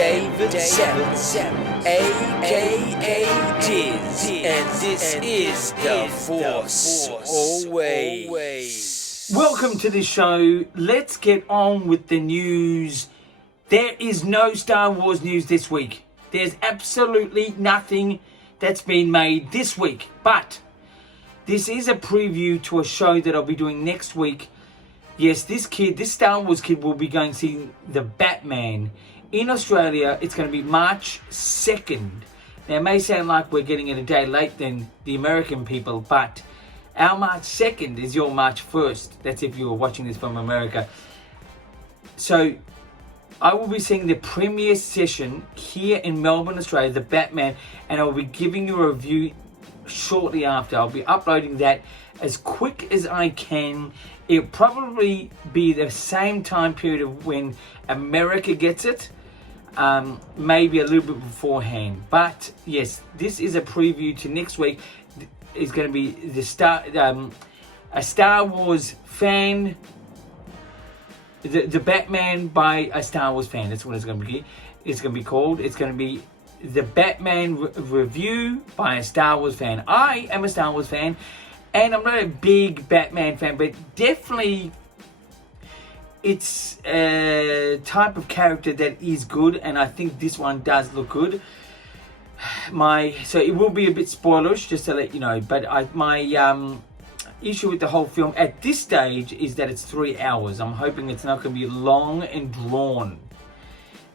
David Seven, aka Diz, and this is The Force Always. Welcome to the show. Let's get on with the news. There is no Star Wars news this week. There's absolutely nothing that's been made this week. But this is a preview to a show that I'll be doing next week. Yes, this Star Wars kid will be going to see The Batman. In Australia, it's going to be March 2nd. Now, it may sound like we're getting it a day late than the American people, but our March 2nd is your March 1st. That's if you're watching this from America. So, I will be seeing the premiere session here in Melbourne, Australia, The Batman, and I'll be giving you a review shortly after. I'll be uploading that as quick as I can. It'll probably be the same time period of when America gets it, maybe a little bit beforehand. But yes, this is a preview to next week. It's going to be a Star Wars fan, the Batman by a Star Wars fan. That's what it's going to be. It's going to be called. It's going to be the Batman review by a Star Wars fan. I am a Star Wars fan, and I'm not a big Batman fan, but definitely it's a type of character that is good, and I think this one does look good. So it will be a bit spoilerish, just to let you know, but my issue with the whole film at this stage is that it's 3 hours. I'm hoping it's not going to be long and drawn.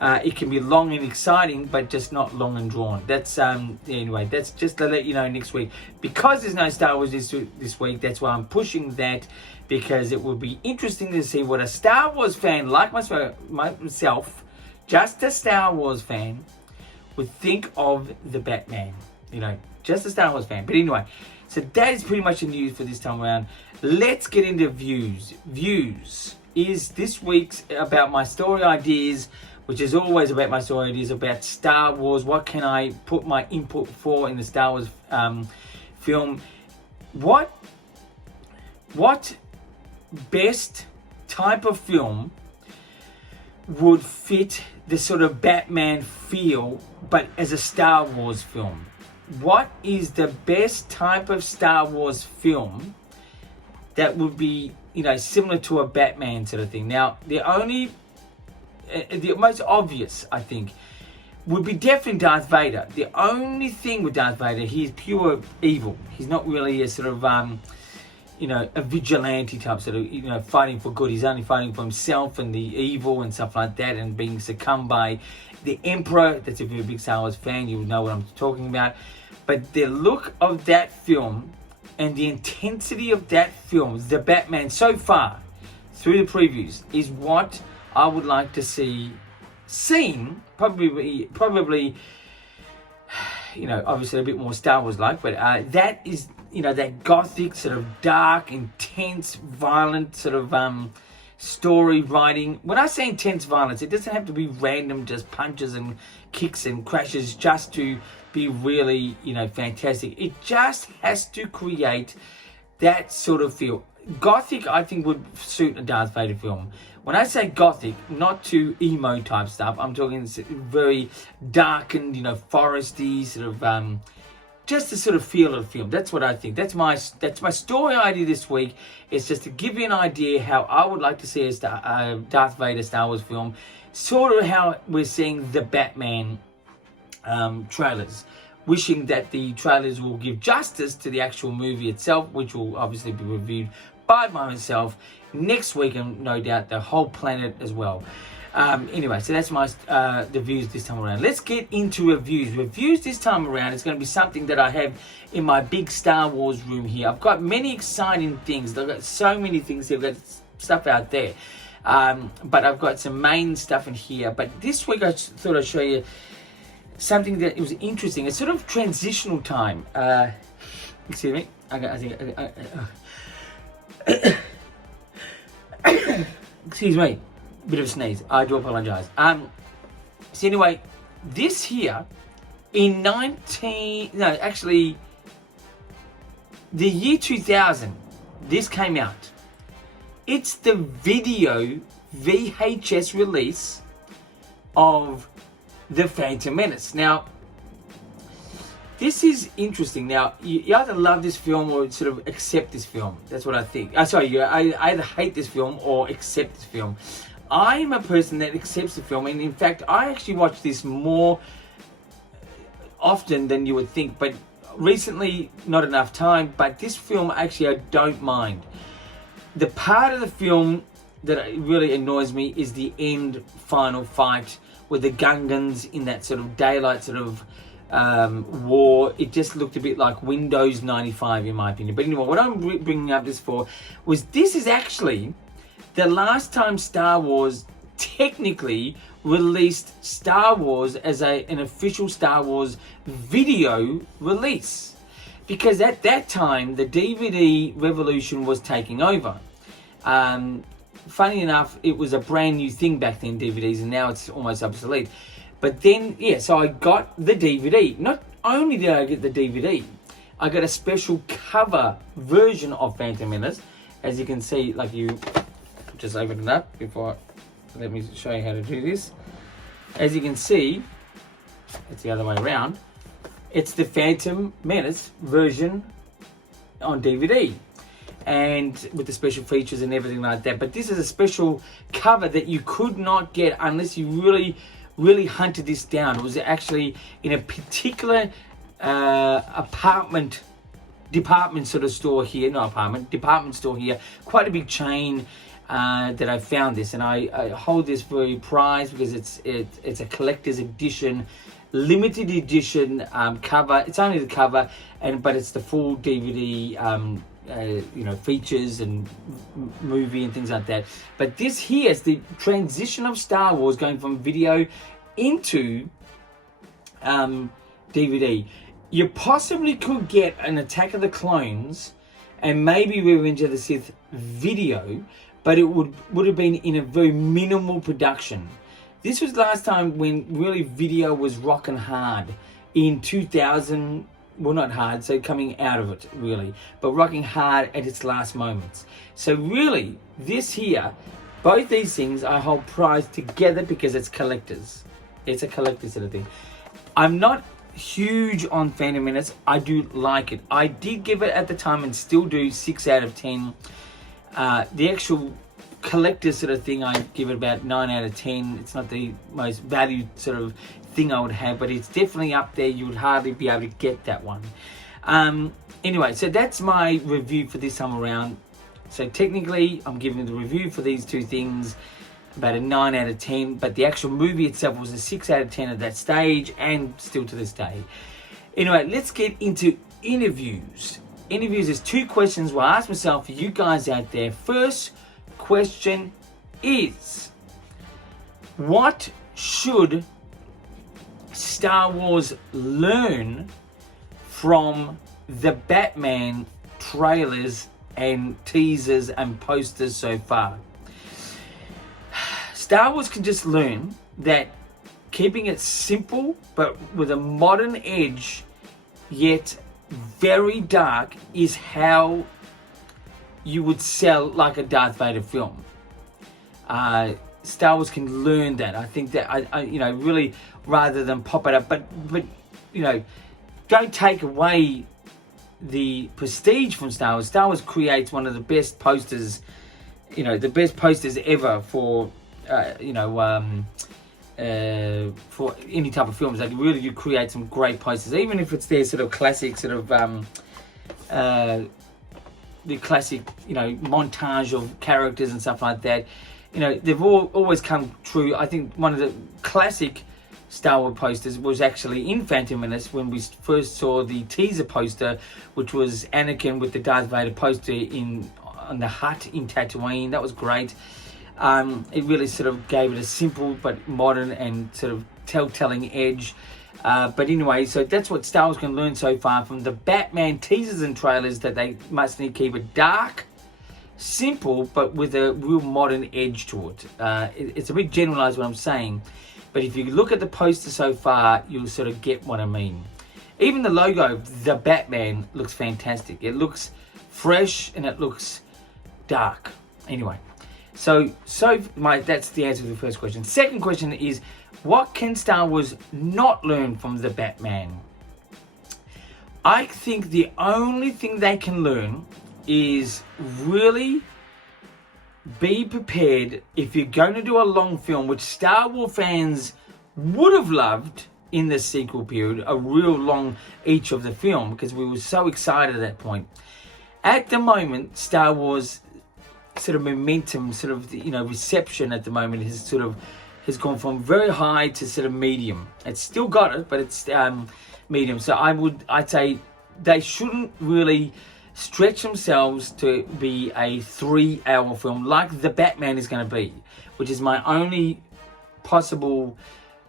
It can be long and exciting, but just not long and drawn. That's anyway, that's just to let you know next week. Because there's no Star Wars this week, that's why I'm pushing that, because it will be interesting to see what a Star Wars fan like myself, just a Star Wars fan, would think of the Batman. You know, just a Star Wars fan. But anyway, so that is pretty much the news for this time around. Let's get into views. Views is this week's about my story ideas, which is always about my story ideas about Star Wars. What can I put my input for in the Star Wars film? What best type of film would fit the sort of Batman feel, but as a Star Wars film? What is the best type of Star Wars film that would be, you know, similar to a Batman sort of thing? Now, the most obvious, I think, would be definitely Darth Vader. The only thing with Darth Vader, he's pure evil. He's not really a sort of, a vigilante type, sort of, fighting for good. He's only fighting for himself and the evil and stuff like that, and being succumbed by the Emperor. That's if you're a big Star Wars fan, you would know what I'm talking about. But the look of that film and the intensity of that film, the Batman so far, through the previews, is what I would like to see seen, probably, obviously a bit more Star Wars-like, but that is, that gothic, sort of dark, intense, violent sort of story writing. When I say intense violence, it doesn't have to be random, just punches and kicks and crashes just to be really, fantastic. It just has to create that sort of feel. Gothic, I think, would suit a Darth Vader film. When I say gothic, not to emo type stuff, I'm talking very darkened, foresty, sort of, just the sort of feel of the film. That's what I think. That's my story idea this week. It's just to give you an idea how I would like to see a Darth Vader Star Wars film. Sort of how we're seeing the Batman trailers. Wishing that the trailers will give justice to the actual movie itself, which will obviously be reviewed by myself next week, and no doubt the whole planet as well. Anyway, so that's my the views this time around. Let's get into reviews. Reviews this time around is going to be something that I have in my big Star Wars room here. I've got many exciting things. I've got so many things here. I've got stuff out there. But I've got some main stuff in here. But this week I thought I'd show you something that was interesting. It's sort of transitional time. Excuse me. Excuse me. Bit of a sneeze. I do apologize. So anyway, this here in the year 2000, this came out. It's the video VHS release of The Phantom Menace. Now, this is interesting. Now, you either love this film or sort of accept this film. That's what I think. You either hate this film or accept this film. I am a person that accepts the film, and in fact, I actually watch this more often than you would think, but recently, not enough time. But this film, actually, I don't mind. The part of the film that really annoys me is the end final fight with the Gungans in that sort of daylight sort of war. It just looked a bit like Windows 95 in my opinion. But anyway, what I'm bringing up this for was this is actually the last time Star Wars technically released Star Wars as an official Star Wars video release. Because at that time, the DVD revolution was taking over. Funny enough, it was a brand new thing back then, DVDs, and now it's almost obsolete. But then, so I got the DVD. Not only did I get the DVD, I got a special cover version of Phantom Menace. As you can see, like you just open it up before. Let me show you how to do this. As you can see, it's the other way around. It's the Phantom Menace version on DVD. And with the special features and everything like that. But this is a special cover that you could not get unless you really hunted this down. It was actually in a particular department sort of store here. Department store here. Quite a big chain that I found this. And I hold this very prized because it's a collector's edition, limited edition cover. It's only the cover, but it's the full DVD features and movie and things like that. But this here is the transition of Star Wars going from video into DVD. You possibly could get an Attack of the Clones and maybe Revenge of the Sith video, but it would have been in a very minimal production. This was last time when really video was rocking hard in 2000. Well, not hard, so coming out of it, really. But rocking hard at its last moments. So really, this here, both these things I hold prized together because it's collectors. It's a collector's sort of thing. I'm not huge on Phantom Menace. I do like it. I did give it at the time and still do 6 out of 10. The actual collector's sort of thing, I give it about 9 out of 10. It's not the most valued sort of thing I would have, but it's definitely up there. You would hardly be able to get that one. Anyway, so that's my review for this time around. So technically, I'm giving the review for these two things about a 9 out of 10, but the actual movie itself was a 6 out of 10 at that stage and still to this day. Anyway, let's get into interviews. Interviews is 2 questions we'll ask myself for you guys out there. First question is, what should Star Wars learn from the Batman trailers and teasers and posters so far? Star Wars can just learn that keeping it simple but with a modern edge yet very dark is how you would sell like a Darth Vader film. Star Wars can learn that. I think that I really, rather than pop it up, but don't take away the prestige from Star Wars. Star Wars creates one of the best posters, the best posters ever for any type of films. They really do create some great posters, even if it's their sort of classic the classic montage of characters and stuff like that. They've always come true. I think one of the classic Star Wars posters was actually in Phantom Menace when we first saw the teaser poster, which was Anakin with the Darth Vader poster on the hut in Tatooine. That was great. It really sort of gave it a simple but modern and sort of telltale edge. But anyway, so that's what Star Wars can learn so far from the Batman teasers and trailers, that they must need to keep it dark, simple, but with a real modern edge to it. It's a bit generalized what I'm saying, but if you look at the poster so far, you'll sort of get what I mean. Even the logo, the Batman, looks fantastic. It looks fresh and it looks dark. Anyway, That's the answer to the first question. Second question is, what can Star Wars not learn from the Batman? I think the only thing they can learn is really be prepared if you're going to do a long film, which Star Wars fans would have loved in the sequel period, a real long each of the film, because we were so excited at that point. At the moment, Star Wars sort of momentum, sort of, reception at the moment has gone from very high to sort of medium. It's still got it, but it's medium. So I'd say they shouldn't really stretch themselves to be a 3-hour film like the Batman is going to be, which is my only possible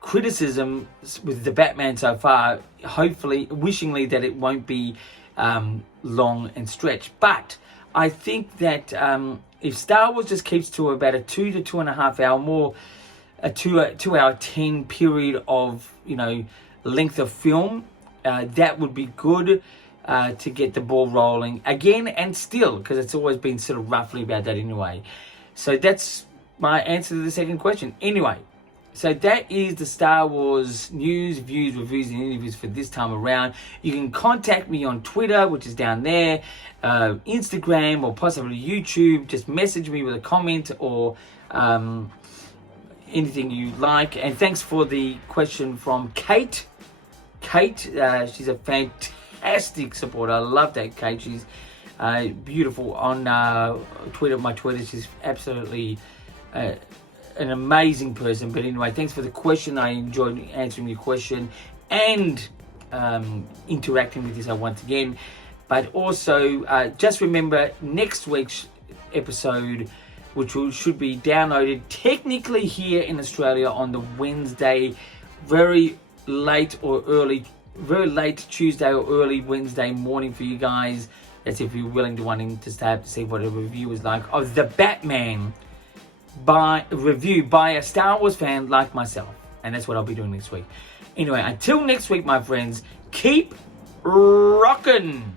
criticism with the Batman so far. Hopefully, wishingly that it won't be long and stretched. But I think that if Star Wars just keeps to about a 2 to 2.5 hour, more a 2 hour 10 period of length of film, that would be good to get the ball rolling again, and still, because it's always been sort of roughly about that anyway. So that's my answer to the second question. Anyway, so that is the Star Wars news, views, reviews, and interviews for this time around. You can contact me on Twitter, which is down there, Instagram, or possibly YouTube. Just message me with a comment or anything you like. And thanks for the question from Kate. Kate, she's a fantastic supporter. I love that, Kate. She's beautiful on Twitter. My Twitter, she's absolutely an amazing person. But anyway, thanks for the question. I enjoyed answering your question and interacting with you once again. But also, just remember next week's episode, which should be downloaded technically here in Australia on the Wednesday, very late Tuesday or early Wednesday morning for you guys. That's if you're wanting to stay up to see what a review is like of the Batman review by a Star Wars fan like myself. And that's what I'll be doing next week. Anyway, until next week, my friends, keep rocking.